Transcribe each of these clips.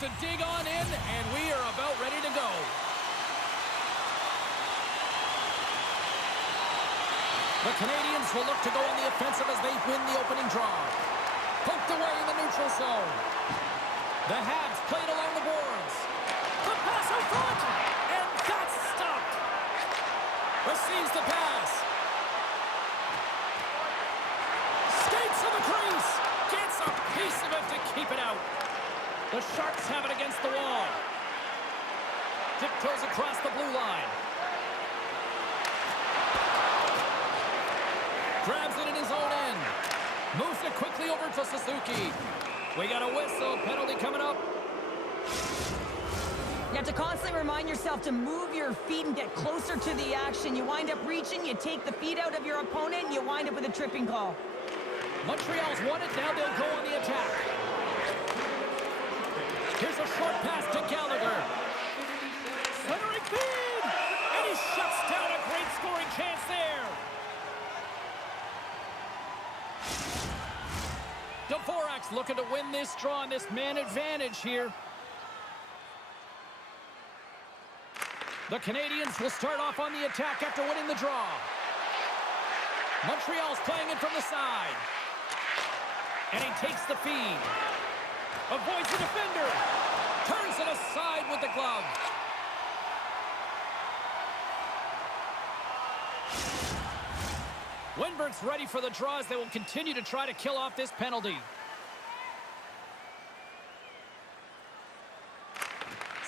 to dig on in, and we are about ready to go. The Canadians will look to go on the offensive as they win the opening draw. Poked away in the neutral zone. The Habs played along the boards. The pass out front, and that's stopped. Receives the pass. Skates to the crease. Gets a piece of it to keep it out. The Sharks have it against the wall. Tiptoes across the blue line. Grabs it in his own end. Moves it quickly over to Suzuki. We got a whistle. Penalty coming up. You have to constantly remind yourself to move your feet and get closer to the action. You wind up reaching, you take the feet out of your opponent, and you wind up with a tripping call. Montreal's won it. Now they'll go on the attack. Here's a short pass to Gallagher. Centering feed! And he shuts down a great scoring chance there. Dvorak's looking to win this draw on this man advantage here. The Canadians will start off on the attack after winning the draw. Montreal's playing it from the side. And he takes the feed. Avoids the defender. Turns it aside with the glove. Winberg's ready for the draw as they will continue to try to kill off this penalty.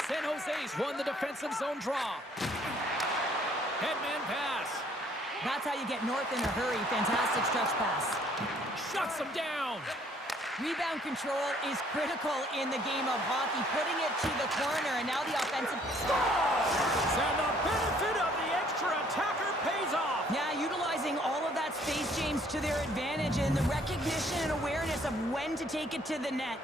San Jose's won the defensive zone draw. Headman pass. That's how you get north in a hurry. Fantastic stretch pass. Shuts him down. Rebound control is critical in the game of hockey. Putting it to the corner, and now the offensive scores! And the benefit of the extra attacker pays off. Yeah, utilizing all of that space, James, to their advantage, and the recognition and awareness of when to take it to the net.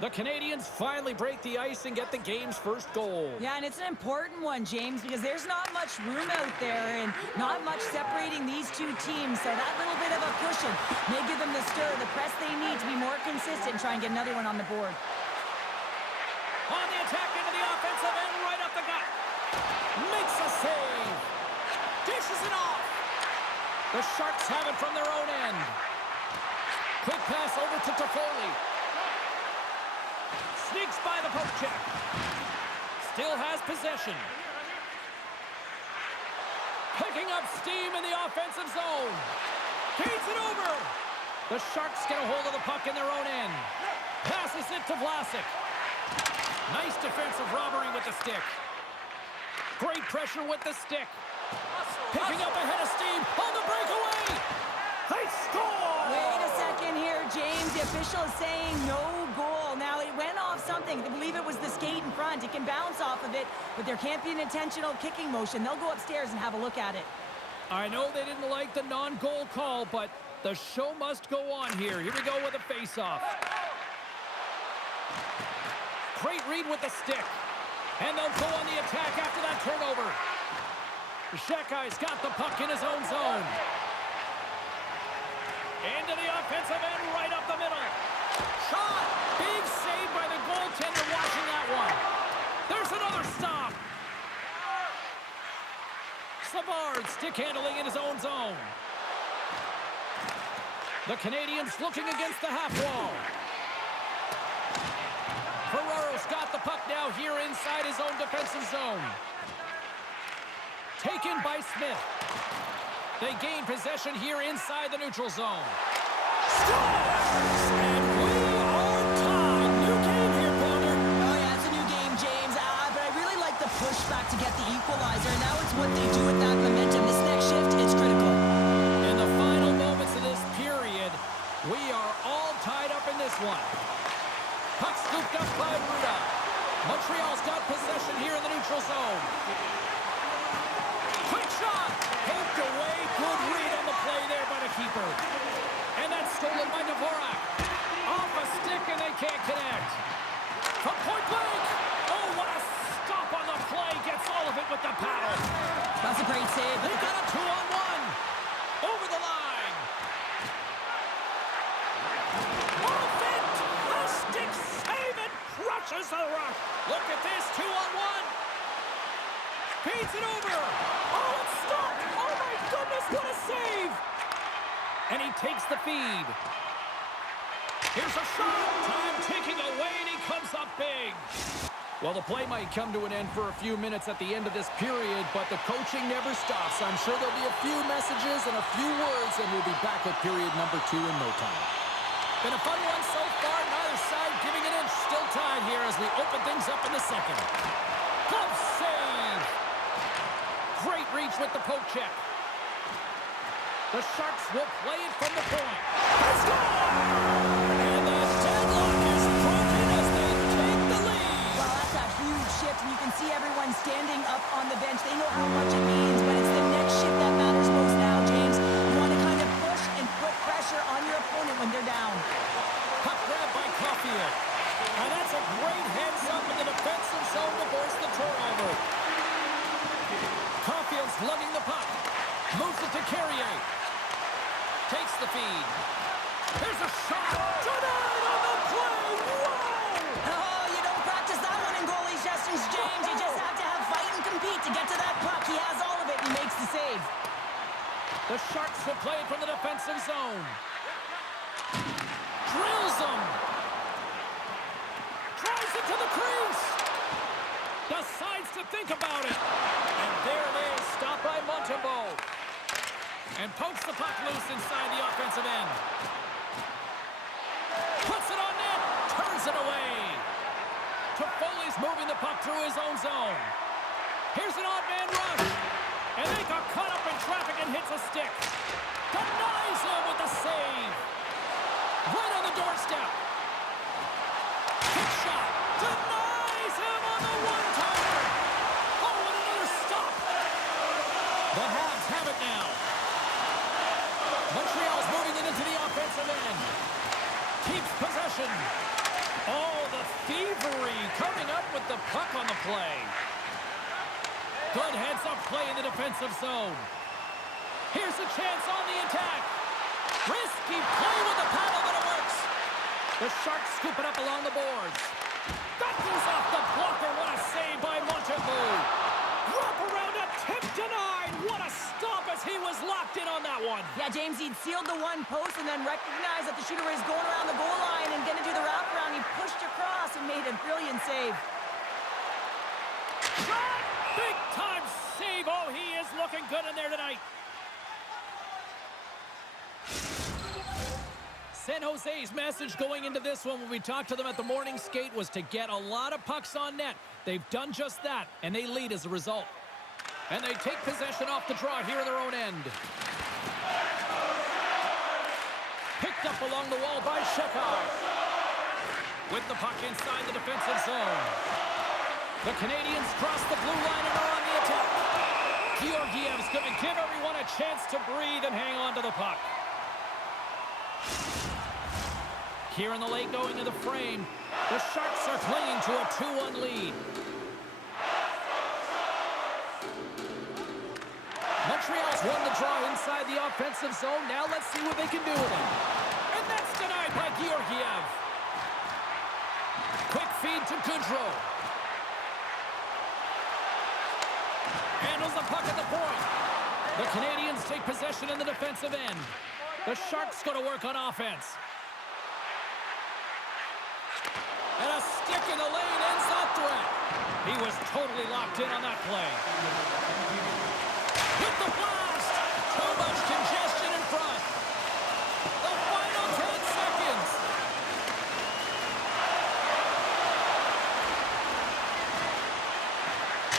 The Canadians finally break the ice and get the game's first goal. Yeah, and it's an important one, James, because there's not much room out there and not much separating these two teams. So that little bit of a cushion may give them the stir, the press they need to be more consistent and try and get another one on the board. On the attack into the offensive end, right up the gut. Makes a save. Dishes it off. The Sharks have it from their own end. Quick pass over to Toffoli. Sneaks by the poke check. Still has possession. Picking up steam in the offensive zone. Feeds it over. The Sharks get a hold of the puck in their own end. Passes it to Vlasic. Nice defensive robbery with the stick. Great pressure with the stick. Picking up a head of steam on the breakaway. They score! Wait a second here, James. The official is saying no goal. Now, it went off something. I believe it was the skate in front. It can bounce off of it, but there can't be an intentional kicking motion. They'll go upstairs and have a look at it. I know they didn't like the non-goal call, but the show must go on here. Here we go with a face-off. Great read with the stick. And they'll go on the attack after that turnover. Shekai's got the puck in his own zone. Into the offensive end, right up the middle. Shot! Big save by the goaltender watching that one. There's another stop. Savard stick handling in his own zone. The Canadians looking against the half wall. Ferraro's got the puck now here inside his own defensive zone. Taken by Smith. They gain possession here inside the neutral zone. Scores! And we are tied. New game here, Pounder. Oh, yeah, it's a new game, James. But I really like the pushback to get the equalizer. Now it's what they do with that momentum. This next shift is critical. In the final moments of this period, we are all tied up in this one. Puck scooped up by Ruda. Montreal's got possession here in the neutral zone. Quick shot! Poked away. Good read on the play there by the keeper. And that's stolen by Dvorak. Off a stick and they can't connect. From point blank. Oh, what a stop on the play. Gets all of it with the paddle. That's a great save. They got a 2-on-1. Over the line. Oh, fantastic save and crush Crushes the rush. Look at this, 2-on-1. Feeds it over. Oh, it's stopped. Oh, my goodness, what a save. And he takes the feed. Here's a shot. Time ticking away, and he comes up big. Well, the play might come to an end for a few minutes at the end of this period, but the coaching never stops. I'm sure there'll be a few messages and a few words, and we'll be back at period number 2 in no time. Been a fun one so far. Neither side giving an inch. Still tied here as we open things up in the second. Glove save. Great reach with the poke check. The Sharks will play it from the point. Let's go! And the deadlock is broken as they take the lead. Well, that's a huge shift, and you can see everyone standing up on the bench. They know how much it means, but it's the next shift that matters most now, James. You want to kind of push and put pressure on your opponent when they're down. Puck grab by Caulfield. And that's a great heads-up in the defensive zone to force the turnover. Caulfield's lugging the puck. Moves it to Carrier. Takes the feed. Here's a shot. Denied on the play. Whoa! Oh, you don't practice that one in goalie sessions, James. You just have to have fight and compete to get to that puck. He has all of it and makes the save. The Sharks will play it from the defensive zone. Drills him. Drives it to the crease. Decides to think about it. And there it is. Stopped by Montembeault. And pokes the puck loose inside the offensive end. Puts it on net. Turns it away. Toffoli's moving the puck through his own zone. Here's an odd man rush. And they got caught up in traffic and hits a stick. Denies him with the save. Right on the doorstep. Kick shot. Denies him on the one-timer. Oh, and another stop. The Habs have it now. Montreal's moving it into the offensive end. Keeps possession. Oh, the thievery coming up with the puck on the play. Good heads-up play in the defensive zone. Here's a chance on the attack. Risky play with the paddle, but it works. The Sharks scoop it up along the boards. That goes off the blocker. What a save by Montembeault. Wrap around attempt denied. What a stop as he was locked in on that one. Yeah, James, he'd sealed the one post and then recognized that the shooter was going around the goal line and going to do the wraparound. He pushed across and made a brilliant save. Shot! Big time save. Oh, he is looking good in there tonight. San Jose's message going into this one when we talked to them at the morning skate was to get a lot of pucks on net. They've done just that, and they lead as a result. And they take possession off the draw here in their own end. Picked up along the wall by Shekhar. With the puck inside the defensive zone. The Canadians cross the blue line and are on the attack. Georgiev's going to give everyone a chance to breathe and hang on to the puck. Here in the late going to the frame, the Sharks are clinging to a 2-1 lead. Montreal's won the draw inside the offensive zone. Now let's see what they can do with it. And that's denied by Georgiev. Quick feed to Goudreau. Handles the puck at the point. The Canadians take possession in the defensive end. The Sharks go to work on offense. And a stick in the lane ends that threat. He was totally locked in on that play. With the blast. Too much congestion in front. The final 10 seconds.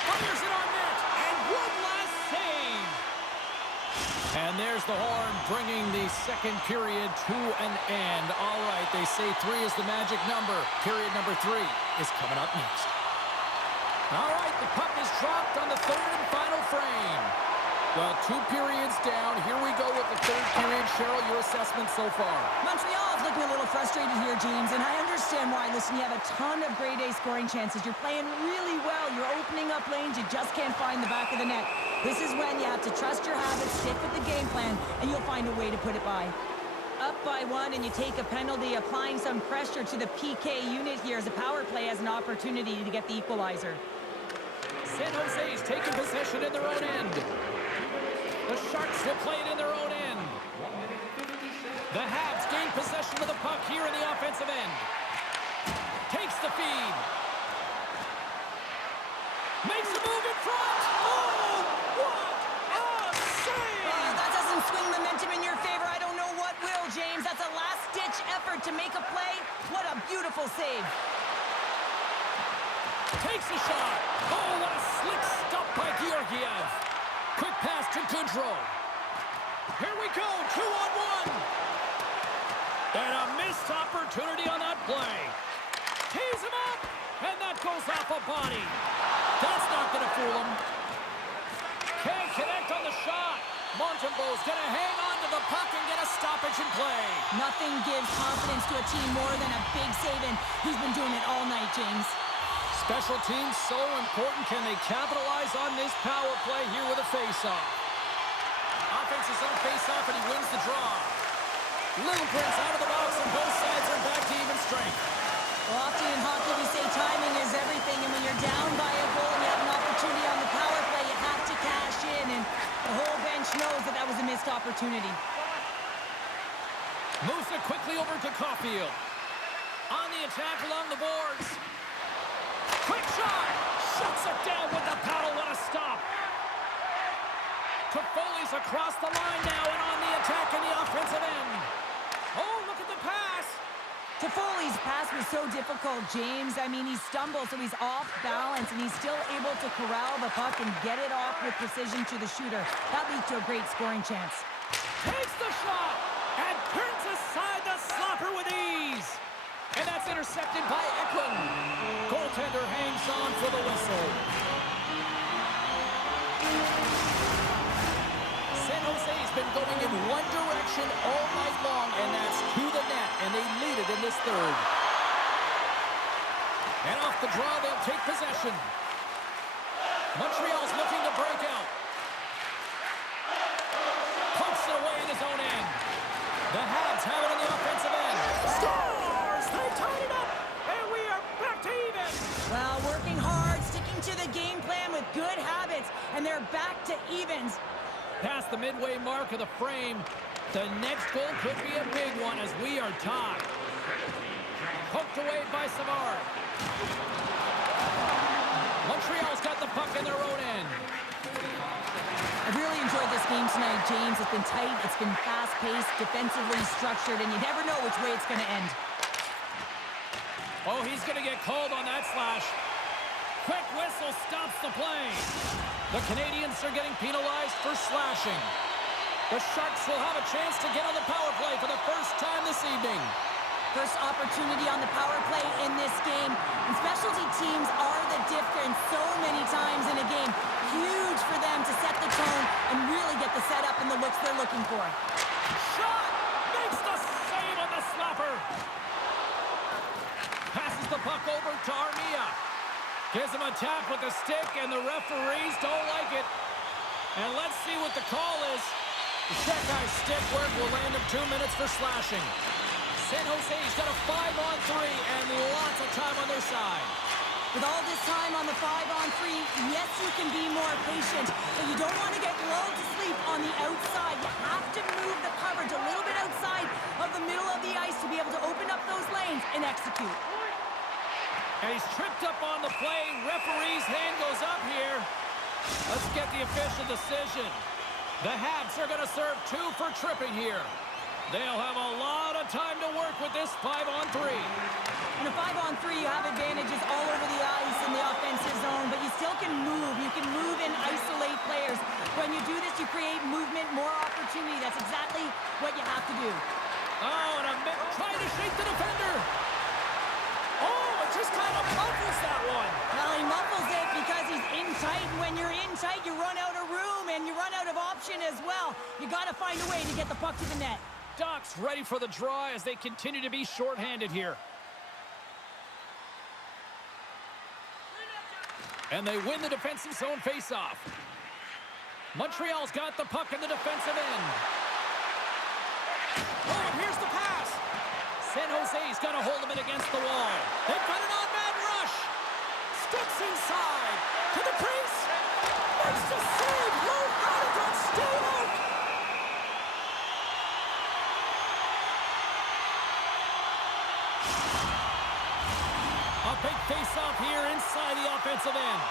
Fires it on net. And one last save. And there's the horn bringing the second period to an end. All right, they say 3 is the magic number. Period number 3 is coming up next. All right, the puck is dropped on the third and final frame. Well, 2 periods down. Here we go with the third period. Cheryl, your assessment so far? Montreal is looking a little frustrated here, James, and I understand why. Listen, you have a ton of grade A scoring chances. You're playing really well. You're opening up lanes. You just can't find the back of the net. This is when you have to trust your habits, stick with the game plan, and you'll find a way to put it by. up by one and you take a penalty, applying some pressure to the PK unit here as the power play has an opportunity to get the equalizer. San Jose's taking possession in their own end. The Sharks will play it in their own end. The Habs gain possession of the puck here in the offensive end. Takes the feed. Makes a move in front. Oh, what a save! That doesn't swing momentum in your favor. I don't know what will, James. That's a last-ditch effort to make a play. What a beautiful save. Takes a shot. Oh, what a slick stop by Georgiev. Quick pass to Goodrow. Here we go, 2-on-1. And a missed opportunity on that play. Tees him up, and that goes off a body. That's not going to fool him. Can't connect on the shot. Montembeau's going to hang on to the puck and get a stoppage in play. Nothing gives confidence to a team more than a big save, and he's been doing it all night, James. Special teams so important. Can they capitalize on this power play here with a face-off? Offense is on face-off, and he wins the draw. Littleton's out of the box, and both sides are back to even strength. Well, often in hockey, we say timing is everything, and when you're down by a goal and you have an opportunity on the power play, you have to cash in, and the whole bench knows that that was a missed opportunity. Moves it quickly over to Caulfield. On the attack along the boards. Quick shot! Shuts it down with the paddle. What a stop! Toffoli's across the line now and on the attack in the offensive end. Oh, look at the pass! Toffoli's pass was so difficult, James. I mean, he stumbles, so he's off balance, and he's still able to corral the puck and get it off with precision to the shooter. That leads to a great scoring chance. Takes the shot and turns aside the slapper with ease. And that's intercepted by Eklund. Goaltender hangs on for the whistle. San Jose's been going in one direction all night long, and that's to the net, and they lead it in this third. And off the draw, they'll take possession. Montreal's looking to break out. Pumps it away in his own end. The Habs have it in the offensive end. Scores! They tied it up, and we are back to even. Well, working hard, sticking to the game plan with good habits, and they're back to evens. Past the midway mark of the frame, the next goal could be a big one as we are tied. Poked away by Savard. Montreal's got the puck in their own end. I've really enjoyed this game tonight, James. It's been tight, it's been fast-paced, defensively structured, and you never know which way it's going to end. Oh, he's going to get called on that slash. Quick whistle stops the play. The Canadians are getting penalized for slashing. The Sharks will have a chance to get on the power play for the first time this evening. First opportunity on the power play in this game. And specialty teams are the difference so many times in a game. Huge for them to set the tone and really get the setup and the looks they're looking for. Shot! Makes the save on the slapper. Passes the puck over to Armia. Gives him a tap with the stick, and the referees don't like it. And let's see what the call is. That guy's stick work will land him 2 minutes for slashing. San Jose's got a 5-on-3 and lots of time on their side. With all this time on the 5-on-3, yes, you can be more patient, but you don't want to get lulled to sleep on the outside. You have to move the coverage a little bit outside of the middle of the ice to be able to open up those lanes and execute. And he's tripped up on the play. Referee's hand goes up here. Let's get the official decision. The Habs are going to serve 2 for tripping here. They'll have a lot of time to work with this 5-on-3. In a 5-on-3, you have advantages all over the ice in the offensive zone, but you still can move. You can move and isolate players. When you do this, you create movement, more opportunity. That's exactly what you have to do. Oh, and trying to shake the defender. Oh, it just kind of muffles that one. Well, he muffles it because he's in tight, and when you're in tight, you run out of room, and you run out of option as well. You got to find a way to get the puck to the net. Doc's ready for the draw as they continue to be shorthanded here. And they win the defensive zone faceoff. Montreal's got the puck in the defensive end. Oh, and here's Jose's got a hold of it against the wall. They've got an on-man rush. Steps inside to the crease. Makes the save. Low out of that. Stay out. A big face-off here inside the offensive end.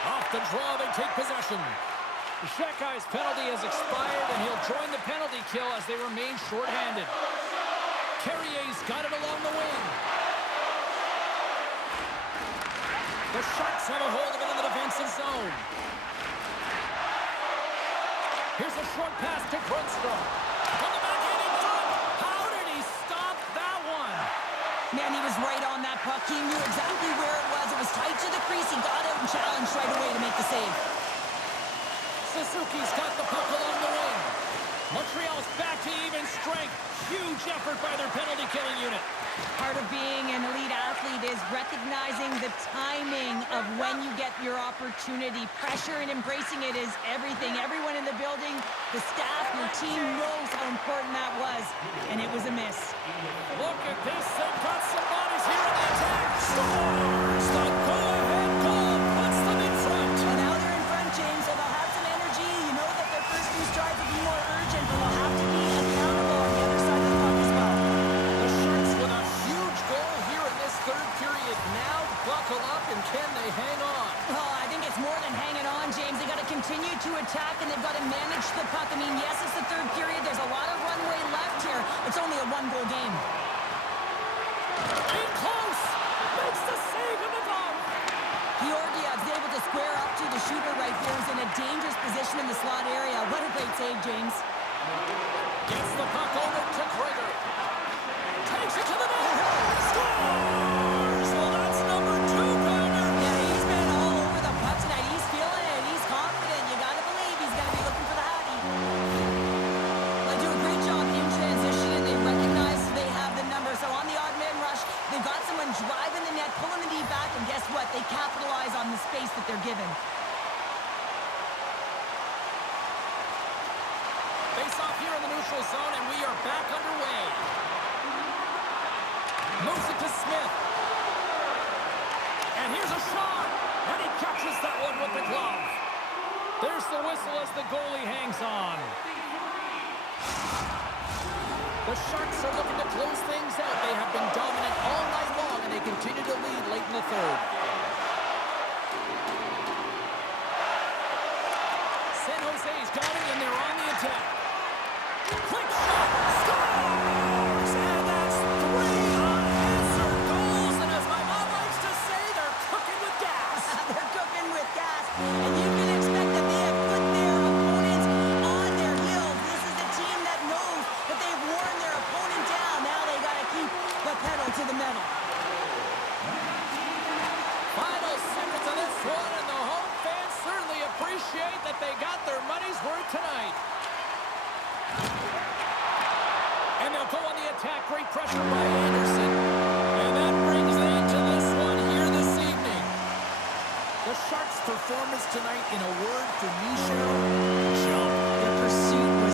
Off the draw, they take possession. Shekai's penalty has expired, and he'll join the penalty kill as they remain shorthanded. Carrier's got it along the wing. The Sharks have a hold of it in the defensive zone. Here's a short pass to Grundstrom. On the backhand in front. How did he stop that one? Man, he was right on that puck. He knew exactly where it was. It was tight to the crease. He got out and challenged right away to make the save. Suzuki's got the puck along the wing. Montreal's back to even strength. Huge effort by their penalty-killing unit. Part of being an elite athlete is recognizing the timing of when you get your opportunity. Pressure and embracing it is everything. Everyone in the building, the staff, your team knows how important that was, and it was a miss. Look at this. They've got some bodies here in the attack. Scores! The go-ahead goal puts them in front. Well, now they're in front, James, so they'll have some energy. You know that their first few strides will be more urgent, but they'll have to be accountable on the other side of the puck as well. The Sharks with a huge goal here in this third period. Now buckle up, and can they hang on? Oh, I think it's more than hanging on, James. They got to continue to attack, and they've got to manage the puck. I mean, yes, it's the third period. There's a lot of runway left here. It's only a one-goal game. In close. Makes the save in the glove. Georgiev's able to square up to the shooter right here. He's in a dangerous position in the slot area. What a great save, James. Gets the puck over to Krieger. Takes it to the net. Scores! Well, that's number 2, Pounder. Yeah, he's been all over the puck tonight. He's feeling it. He's confident. You got to believe he's going to be looking for the hattie. They do a great job in transition, and they recognize they have the number. So on the odd man rush, they've got someone driving the net, pulling the knee back, and guess what? They capitalize on the space that they're given. Face off here in the neutral zone, and we are back underway. Moves it to Smith. And here's a shot. And he catches that one with the glove. There's the whistle as the goalie hangs on. The Sharks are looking to close things out. They have been dominant all night long, and they continue to lead late in the third. San Jose's got it, and they're on the attack. Quick shot. Scores! And that's 3 unanswered goals. And as my mom likes to say, they're cooking with gas. They're cooking with gas, and you can expect that they have put their opponents on their heels. This is a team that knows that they've worn their opponent down. Now they got to keep the pedal to the metal. Final seconds of this one, and the home fans certainly appreciate that they got their money's worth tonight. And they'll go on the attack. Great pressure by Anderson. And that brings the end to this one here this evening. The Sharks' performance tonight, in a word for me, Cheryl, jump. Their pursuit was